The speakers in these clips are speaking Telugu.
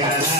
Canadá.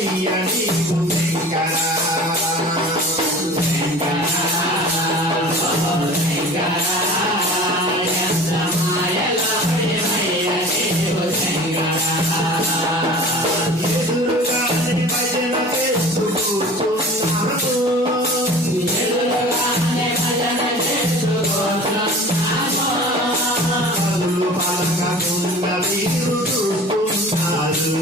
వెంకయ్య నీకు వెంకన ఎదురుగా భజన చేసుకుంటున్నాను ఎదురుగానే భజన చేసుకుంటున్నాను పలుగా ఉన్నది చూస్తున్నారు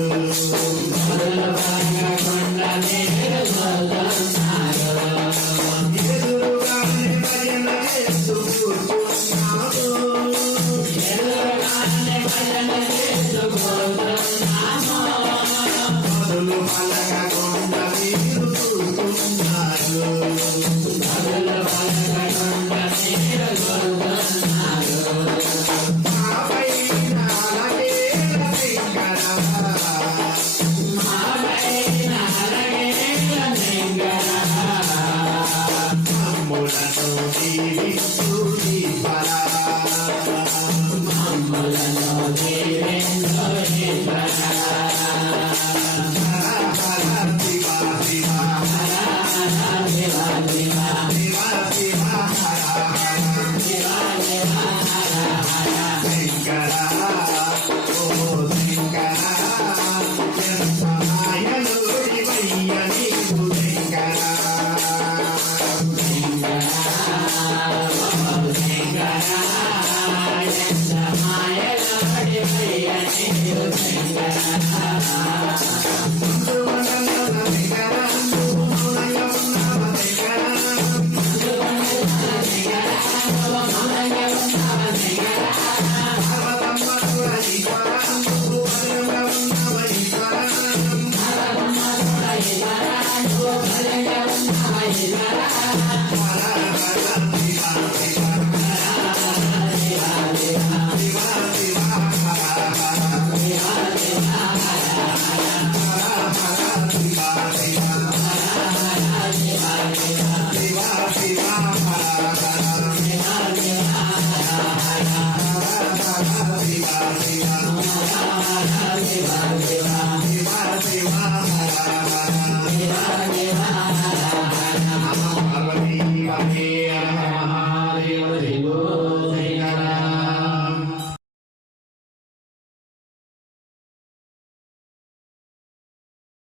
I'm